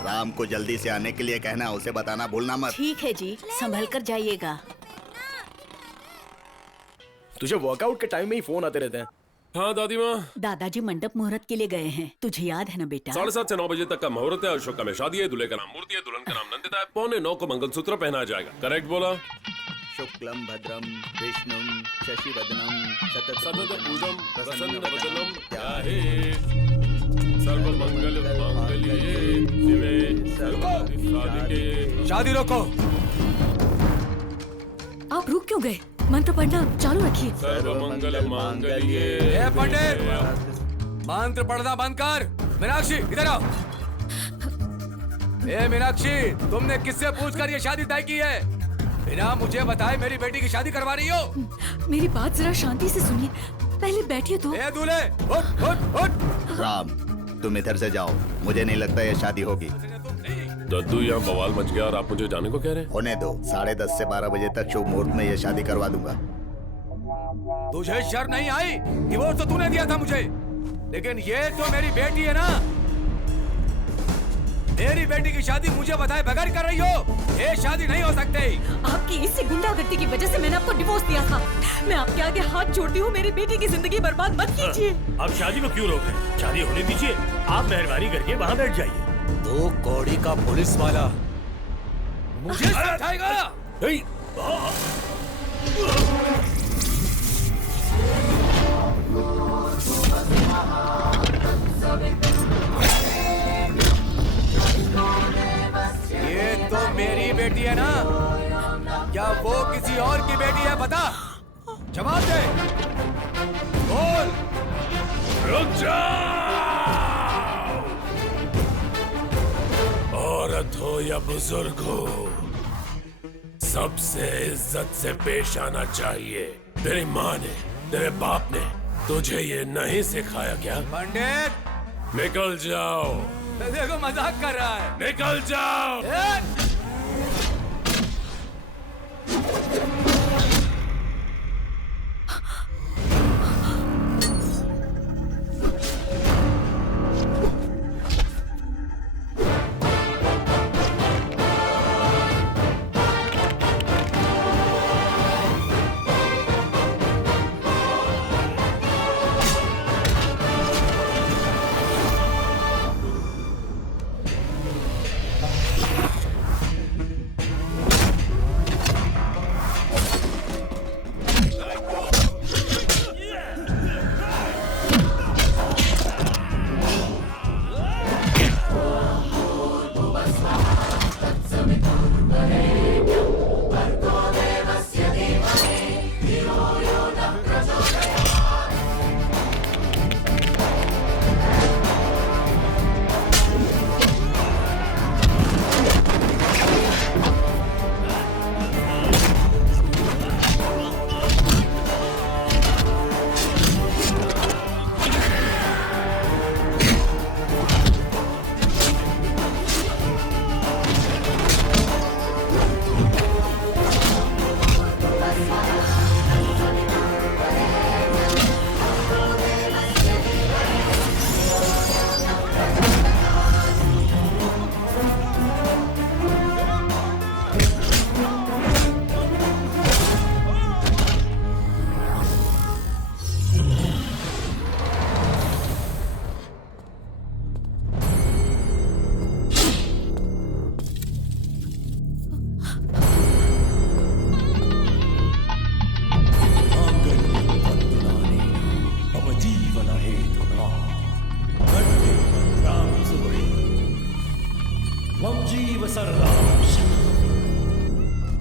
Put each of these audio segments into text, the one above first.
राम को जल्दी से आने के लिए कहना, उसे बताना भूलना मत। ठीक है जी, संभल कर जाइएगा। तुझे वर्कआउट के टाइम में ही फोन आते रहते हैं। हाँ दादी माँ। दादाजी मंडप मुहूर्त के लिए गए हैं, तुझे याद है ना बेटा? 7:30 से 9 बजे तक का मुहूर्त है। अशोका में शादी है, दूल्हे का नाम मूर्ति है, दुल्हन का नाम नंदिता है। 8:45 को मंगलसूत्र पहनाया जाएगा। करेक्ट बोला? शुक्लम भद्रम विष्णुम शशिवर्धनम सतत पूजम प्रसन्नवदनम ध्याये सर्वमंगल मांगल्ये शिवे सर्वाधिसाधिके। शादी रोको। आप रुक क्यों गए? मंत्र पढ़ना चालू रखिए। सर्वमंगल मांगल्ये। ए पंडित, मंत्र पढ़ना बंद कर। मीनाक्षी इधर आओ। ए मीनाक्षी, तुमने किससे पूछकर ये शादी तय की है? बिना मुझे बताए मेरी बेटी की शादी करवा रही हो? मेरी बात जरा शांति से सुनिए, पहले बैठिए तो। ए दूल्हे, उठ उठ उठ। राम, तुम इधर से जाओ, मुझे नहीं लगता ये शादी होगी। दद्दू, यहाँ बवाल मच गया और आप मुझे जाने को कह रहे हैं? होने दो, 10:30 से 12 बजे तक शुभ मुहूर्त में ये शादी करवा दूंगा। तुझे शर्म नहीं आई? डिवोर्स तो तूने दिया था मुझे, लेकिन ये तो मेरी बेटी है ना। मेरी बेटी की शादी मुझे बताए बगैर कर रही हो? ये शादी नहीं हो सकती। आपकी इसी गुंडागर्दी की वजह से मैंने आपको डिवोर्स दिया था। मैं आपके आगे हाथ जोड़ती हूँ, मेरी बेटी की जिंदगी बर्बाद मत कीजिए। अब शादी को क्यों रोक रहे हैं? शादी होने दीजिए। आप मेहरबानी करके वहाँ बैठ जाइए। 2 कौड़ी का पुलिस वाला मुझे समझाएगा? ये तो मेरी बेटी है ना, या वो किसी और की बेटी है? बता, जवाब दे, बोल। रुक जाओ। औरत हो या बुजुर्ग हो, सबसे इज्जत से पेश आना चाहिए। तेरी माँ ने, तेरे बाप ने तुझे ये नहीं सिखाया क्या? पंडित, निकल जाओ। देखो मजाक कर रहा है। निकल जाओ।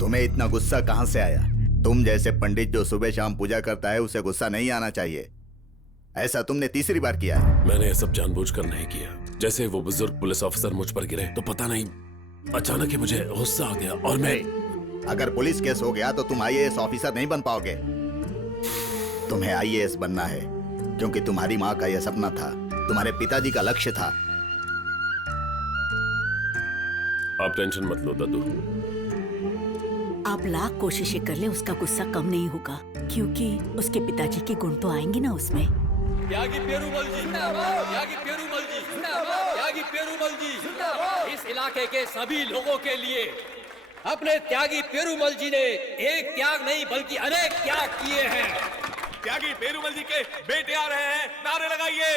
तुम्हें इतना गुस्सा कहाँ से आया? तुम जैसे पंडित जो सुबह शाम पूजा करता है, उसे गुस्सा नहीं आना चाहिए। ऐसा तुमने तीसरी बार किया है। मैंने ये सब जानबूझकर नहीं किया। जैसे वो बुजुर्ग पुलिस ऑफिसर मुझ पर गिरे तो पता नहीं अचानक ही मुझे गुस्सा आ गया और मैं अगर पुलिस केस हो गया तो तुम IAS ऑफिसर नहीं बन पाओगे। तुम्हें IAS बनना है क्योंकि तुम्हारी माँ का यह सपना था, तुम्हारे पिताजी का लक्ष्य था। आप टेंशन मत लो दादू। आप लाख कोशिशें कर ले, उसका गुस्सा कम नहीं होगा, क्योंकि उसके पिताजी के गुण तो आएंगे ना उसमें। यागी पेरूमल जी जिंदाबाद, यागी पेरूमल जी जिंदाबाद, यागी पेरूमल जी जिंदाबाद। इस इलाके के सभी लोगों के लिए अपने त्यागी पेरूमल जी ने एक त्याग नहीं बल्कि अनेक त्याग किए हैं। त्यागी पेरूमल जी के बेटे आ रहे हैं, नारे लगाइए।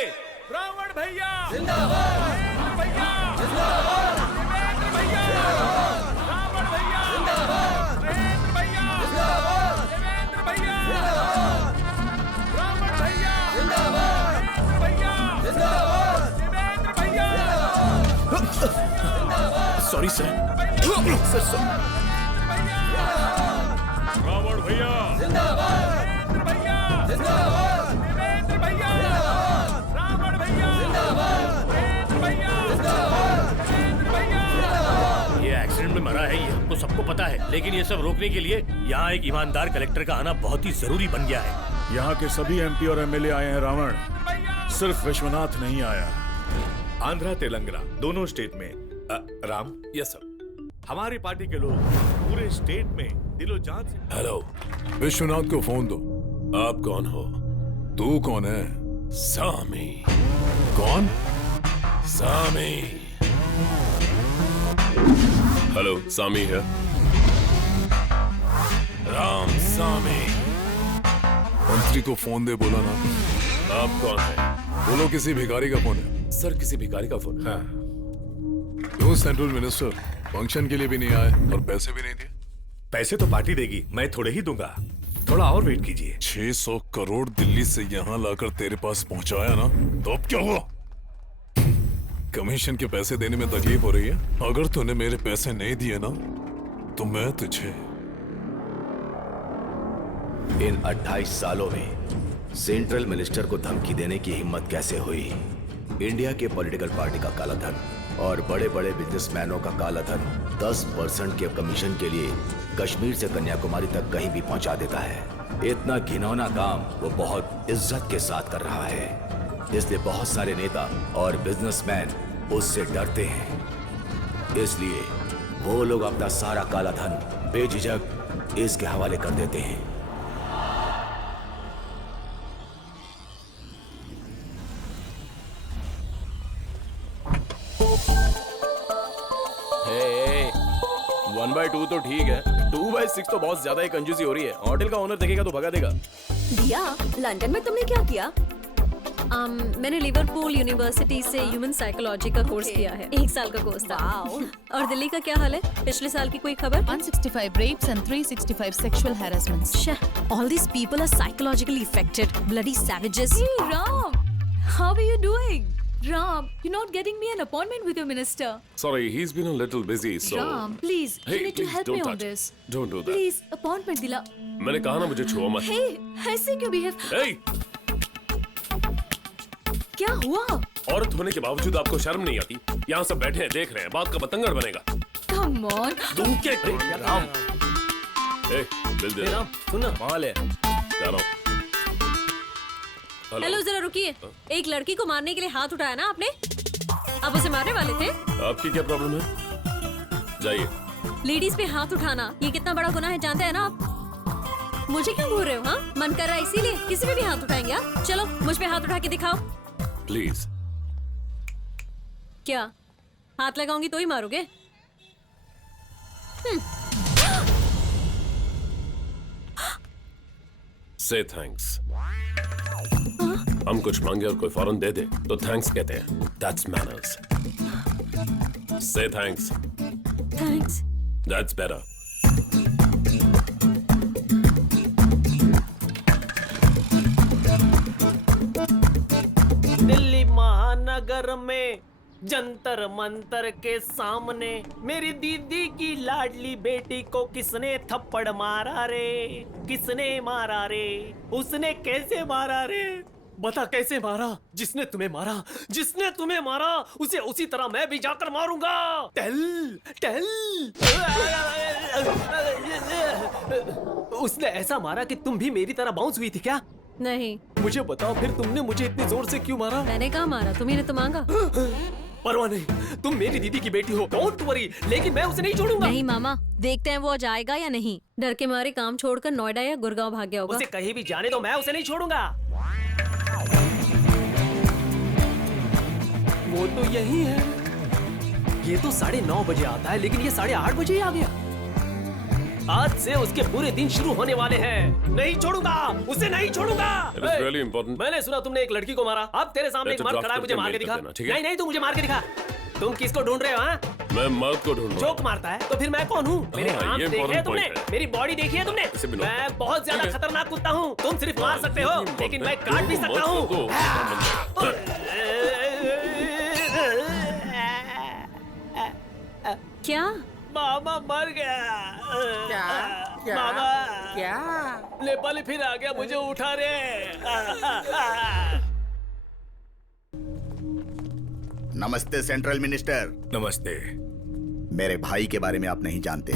रावण भैया जिंदाबाद, भैया जिंदाबाद, देवेंद्र भैया रावण भैया जिंदाबाद, देवेंद्र भैया जिंदाबाद, देवेंद्र भैया जिंदाबाद, रावण भैया जिंदाबाद, भैया जिंदाबाद, देवेंद्र भैया सॉरी सर। रावण भैया जिंदाबाद, भैया जिंदाबाद, देवेंद्र भैया रावण भैया जिंदाबाद, देवेंद्र भैया जिंदाबाद, देवेंद्र भैया। ये एक्सीडेंट में मरा है, ये हमको सबको पता है, लेकिन ये सब रोकने के लिए यहाँ एक ईमानदार कलेक्टर का आना बहुत ही जरूरी बन गया है। यहाँ के सभी एमपी और एमएलए आए हैं रावण, सिर्फ विश्वनाथ नहीं आया। आंध्रा तेलंगाना दोनों स्टेट में राम। Yes sir. हमारी पार्टी के लोग पूरे स्टेट में दिलो जान से। हेलो, विश्वनाथ को फोन दो। आप कौन हो? तू कौन है? सामी। कौन? सामी। हेलो, सामी है। राम सामी। मंत्री को फोन दे बोला ना। आप कौन है? बोलो किसी भिखारी का फोन है। सर, किसी भिखारी का फोन। हाँ। क्यों सेंट्रल मिनिस्टर फंक्शन के लिए भी नहीं आए और पैसे भी नहीं दिए? पैसे तो पार्टी देगी, मैं थोड़े ही दूंगा, थोड़ा और वेट कीजिए। 600 करोड़ दिल्ली से यहाँ लाकर तेरे पास पहुँचाया ना, तो अब क्या हुआ? कमीशन के पैसे देने में तकलीफ हो रही है? अगर तूने मेरे पैसे नहीं दिए ना, तो मैं तुझे इन 28 सालों में सेंट्रल मिनिस्टर को धमकी देने की हिम्मत कैसे हुई? इंडिया के पॉलिटिकल पार्टी का काला धन और बड़े बड़े बिजनेसमैनों का काला धन 10% के कमीशन के लिए कश्मीर से कन्याकुमारी तक कहीं भी पहुंचा देता है। इतना घिनौना काम वो बहुत इज्जत के साथ कर रहा है, इसलिए बहुत सारे नेता और बिजनेसमैन उससे डरते हैं। इसलिए वो लोग अपना सारा काला धन बेझिझक इसके हवाले कर देते हैं। हे 1/2 तो ठीक है, 2/6 तो बहुत ज्यादा ही कंजूसी हो रही है। होटल का ओनर देखेगा तो भगा देगा। दिया, लंदन में तुमने क्या किया? मैंने लिवरपूल यूनिवर्सिटी से ह्यूमन साइकोलॉजी का कोर्स किया है। 1 साल का कोर्स था। और दिल्ली का क्या हाल है? पिछले साल की कोई खबर? 165 rapes and 365 sexual harassments. All these people are psychologically affected. Bloody savages. Hey Ram, how are you doing? Ram, you're not getting me an appointment with your minister. Sorry, he's been a little busy, so. Ram, please, Hey, you need to please, help don't me on touch. this. Don't do that. Please, appointment दिला. मैंने कहा ना मुझे छुओ मत। Hey, ऐसे क्यों behave? Hey, क्या हुआ? औरत होने के बावजूद आपको शर्म नहीं आती? यहाँ सब बैठे हैं, देख रहे हैं, बात का बतंगड़ बनेगा। Come on. तुम क्या? राम, बिल दे। राम सुन ना, माल है। जा रहा हूँ। हेलो, जरा रुकिए। एक लड़की को मारने के लिए हाथ उठाया ना आपने? आप उसे मारने वाले थे? आपकी क्या प्रॉब्लम है? जाइए। लेडीज पे हाथ उठाना ये कितना बड़ा गुनाह है, जानते हैं ना आप? मुझे क्यों घूर रहे हो? हाँ, मन कर रहा है इसीलिए किसी पे भी हाथ उठाएंगे आप? चलो मुझ पे हाथ उठा के दिखाओ। प्लीज। क्या हाथ लगाऊंगी तो ही मारोगे? से थैंक्स। हम कुछ मांगे और कोई फौरन दे दे तो थैंक्स कहते हैं। That's manners. Say thanks. Thanks. That's better. Delhi महानगर में जंतर मंतर के सामने मेरी दीदी की लाडली बेटी को किसने थप्पड़ मारा रे? किसने मारा रे? उसने कैसे मारा रे? बता कैसे मारा? जिसने तुम्हें मारा, जिसने तुम्हें मारा उसे उसी तरह मैं भी जाकर मारूंगा। टेल टेल। उसने ऐसा मारा कि तुम भी मेरी तरह बाउंस हुई थी क्या? नहीं। मुझे बताओ फिर तुमने मुझे इतनी जोर से क्यों मारा? मैंने कहा मारा, तुम्ही ने तो मांगा। परवाह नहीं, तुम मेरी दीदी की बेटी हो, डोंट वरी, लेकिन मैं उसे नहीं छोड़ूंगा। नहीं मामा, देखते हैं वो आज आएगा या नहीं। डर के मारे काम छोड़कर नोएडा या गुड़गांव भाग गया होगा। उसे कहीं भी जाने दो, मैं उसे नहीं छोड़ूंगा। वो तो यही है, ये तो 9:30 बजे आता है, लेकिन ये 8:30 बजे ही आ गया। आज से उसके बुरे दिन शुरू होने वाले हैं। नहीं छोड़ूंगा, उसे नहीं छोड़ूंगा। It is really important. मैंने सुना तुमने एक लड़की को मारा। अब तेरे सामने एक मैं तो मर्द खड़ा है, draft मुझे मार के करके दिखा। mail कर देना, ठीक है? नहीं नहीं, तू मुझे मार के दिखा। तुम किसको ढूंढ रहे हो? हाँ, मैं मर्द को ढूंढ रहा हूँ। जोक मारता है तो फिर मैं कौन हूँ? मेरे हाँ, हाथ ये देखे हैं important तुमने? point है। मेरी बॉडी देखी है तुमने? इसे भी नोट मैं कर। बहुत ज्यादा ठीक है। खतरनाक कुत्ता हूँ। तुम सिर्फ मार सकते हो, ये लेकिन important मैं है। काट भी मत सकता कर हूँ। दो। क्या? मामा मर गया। क्या? क्या? मामा क्या? नेपाली फिर आ गया, मुझे उठा रे। नमस्ते सेंट्रल मिनिस्टर। नमस्ते। मेरे भाई के बारे में आप नहीं जानते।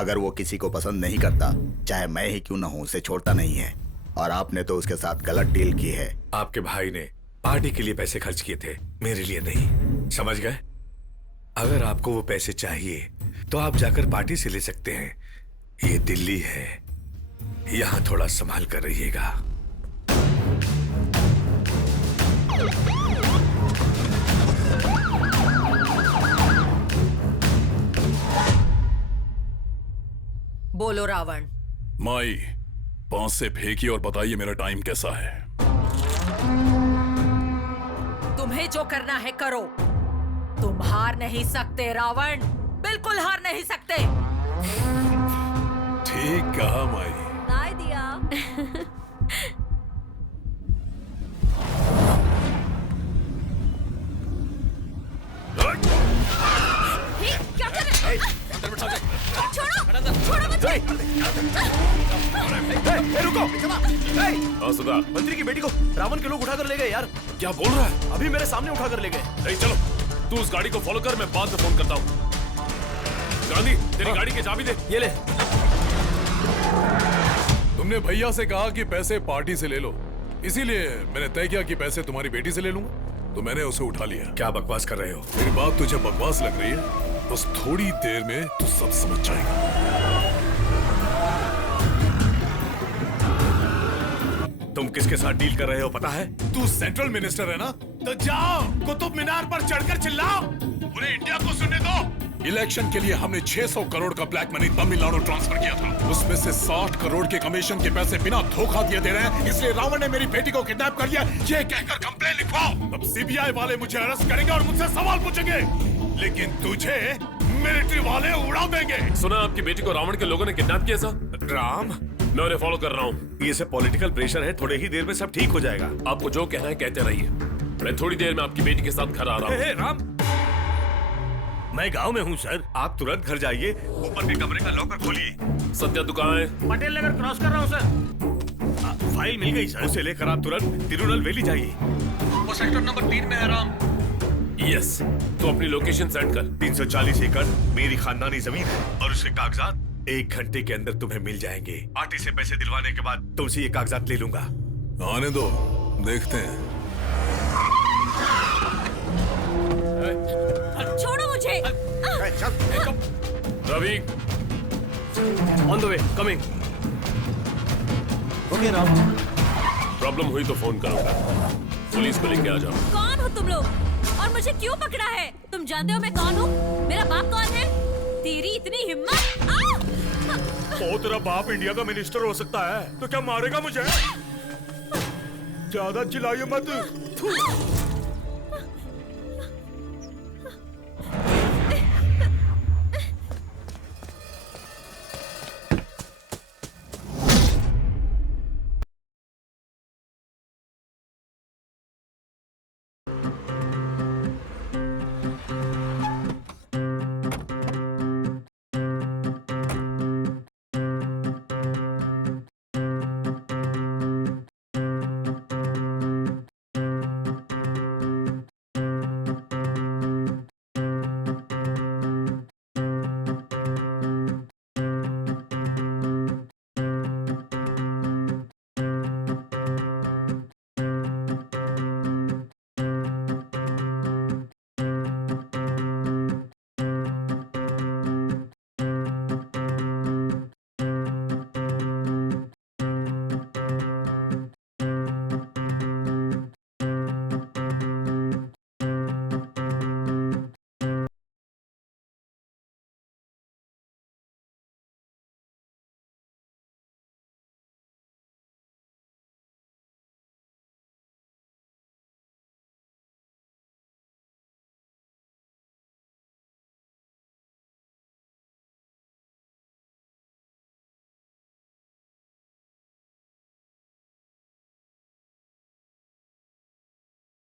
अगर वो किसी को पसंद नहीं करता, चाहे मैं ही क्यों न हूं, उसे छोड़ता नहीं है। और आपने तो उसके साथ गलत डील की है। आपके भाई ने पार्टी के लिए पैसे खर्च किए थे, मेरे लिए नहीं। समझ गए? अगर आपको वो पैसे चाहिए तो आप जाकर पार्टी से ले सकते हैं। ये दिल्ली है, यहां थोड़ा संभाल कर रहिएगा। बोलो रावण। माई, पांच से फेंकी और बताइए मेरा टाइम कैसा है। तुम्हें जो करना है करो। तुम हार नहीं सकते रावण, बिल्कुल हार नहीं सकते। ठीक कहा माई। दाई दिया। क्या कर रहे हो? छोड़ो, छोड़ो मुझे। रुको। हाँ सुधा, मंत्री की बेटी को रावण के लोग उठाकर ले गए यार। क्या बोल रहा है? अभी मेरे सामने उठाकर ले गए। नहीं चलो, तू उस गाड़ी को फॉलो कर, मैं बाद में फोन करता हूँ। गांधी, तेरी गाड़ी की चाबी दे। ये ले। तुमने भैया से कहा कि पैसे पार्टी से ले लो, इसीलिए मैंने तय किया कि पैसे तुम्हारी बेटी से ले लूंगा, तो मैंने उसे उठा लिया। क्या बकवास कर रहे हो? मेरी बात तुझे बकवास लग रही है? बस थोड़ी देर में तू सब समझ जाएगा। तुम किसके साथ डील कर रहे हो पता है? तू सेंट्रल मिनिस्टर है ना, तो जाओ कुतुब मीनार पर चढ़कर चिल्लाओ, पूरे इंडिया को सुनने दो। इलेक्शन के लिए हमने 600 करोड़ का ब्लैक मनी तमिलनाडु ट्रांसफर किया था। उसमें से 60 करोड़ के कमीशन के पैसे बिना धोखा दिए दे रहे हैं, इसलिए रावण ने मेरी बेटी को किडनैप कर लिया, ये कहकर कंप्लेन लिखवाओ। तब सीबीआई वाले मुझे अरेस्ट करेंगे और मुझसे सवाल पूछेंगे, लेकिन तुझे मिलिट्री वाले उड़ा देंगे। सुना आपकी बेटी को रावण के लोगों ने किडनैप किया सर? राम, मैं उन्हें फॉलो कर रहा हूँ। ये सब पॉलिटिकल प्रेशर है, थोड़े ही देर में सब ठीक हो जाएगा। आपको जो कहना है कहते रहिए, मैं थोड़ी देर में आपकी बेटी के साथ घर आ रहा हूँ। राम, मैं गांव में हूँ सर। आप तुरंत घर जाइए, ऊपर के कमरे का लॉकर खोलिए। सत्या तू कहाँ है? पटेल नगर क्रॉस कर रहा हूँ सर। फाइल मिल गई सर। उसे लेकर आप तुरंत तिरुनेलवेली जाइए। वो सेक्टर नंबर 3 में है राम। यस, तो अपनी लोकेशन सेंड कर। 340 एकड़ मेरी खानदानी जमीन है और उसके कागजात 1 घंटे के अंदर तुम्हें मिल जाएंगे। पार्टी से पैसे दिलवाने के बाद तुमसे ये कागजात ले लूंगा। आने दो, देखते हैं। छोड़ो मुझे। Ravi, on the way, coming. Okay Ram. Problem हुई तो फोन करूंगा। पुलिस को लेके आ जाओ। कौन हो तुम लोग और मुझे क्यों पकड़ा है? तुम जानते हो मैं कौन हूँ? मेरा बाप कौन है? तेरी इतनी हिम्मत? ओ, तेरा बाप इंडिया का मिनिस्टर हो सकता है, तो क्या मारेगा मुझे? ज्यादा चिल्लाइए मत।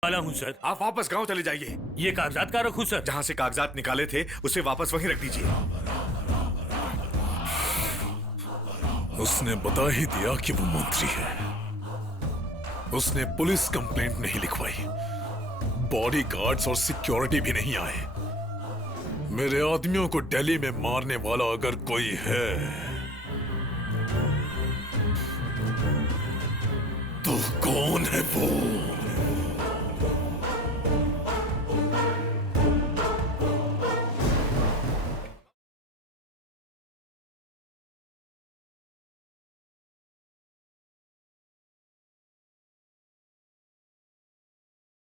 वाला हूँ सर। आप वापस गांव चले जाइए। ये कागजात का रखूँ सर? जहां से कागजात निकाले थे उसे वापस वहीं रख दीजिए। उसने बता ही दिया कि वो मंत्री है। उसने पुलिस कंप्लेंट नहीं लिखवाई, बॉडीगार्ड्स और सिक्योरिटी भी नहीं आए। मेरे आदमियों को दिल्ली में मारने वाला अगर कोई है तो कौन है वो?